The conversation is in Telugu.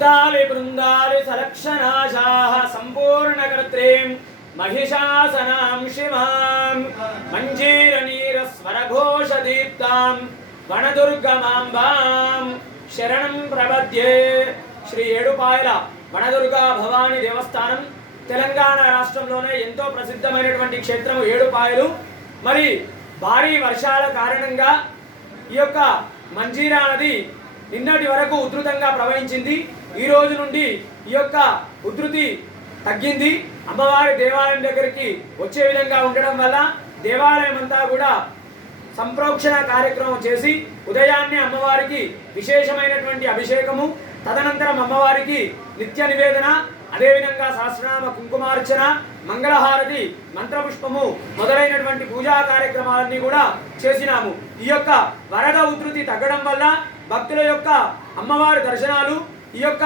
शब्दालि बृन्दालि सलक्षणाशाः सम्पूर्णकर्त्रीं महिषासनां शिवां मञ्जीरनीरस्वरघोषदीप्तां वनदुर्गमाम्बां शरणं प्रपद्ये। श्री ఏడుపాయల వనదుర్గా భవాని దేవస్థానం తెలంగాణ రాష్ట్రంలోనే ఎంతో ప్రసిద్ధమైనటువంటి క్షేత్రం ఏడుపాయలు. మరి భారీ వర్షాల కారణంగా ఈ యొక్క మంజీరా నది నిన్నటి వరకు ఉధృతంగా ప్రవహించింది. ఈ రోజు నుండి ఈ యొక్క ఉధృతి తగ్గింది. అమ్మవారి దేవాలయం దగ్గరికి వచ్చే విధంగా ఉండడం వల్ల దేవాలయం అంతా కూడా సంప్రోక్షణ కార్యక్రమం చేసి ఉదయాన్నే అమ్మవారికి విశేషమైనటువంటి అభిషేకము, తదనంతరం అమ్మవారికి నిత్య నివేదన, అదేవిధంగా సహస్రనామ కుంకుమార్చన, మంగళహారతి, మంత్రపుష్పము మొదలైనటువంటి పూజా కార్యక్రమాలన్నీ కూడా చేసినాము. ఈ యొక్క వరద ఉధృతి తగ్గడం వల్ల భక్తుల యొక్క అమ్మవారి దర్శనాలు, ఈ యొక్క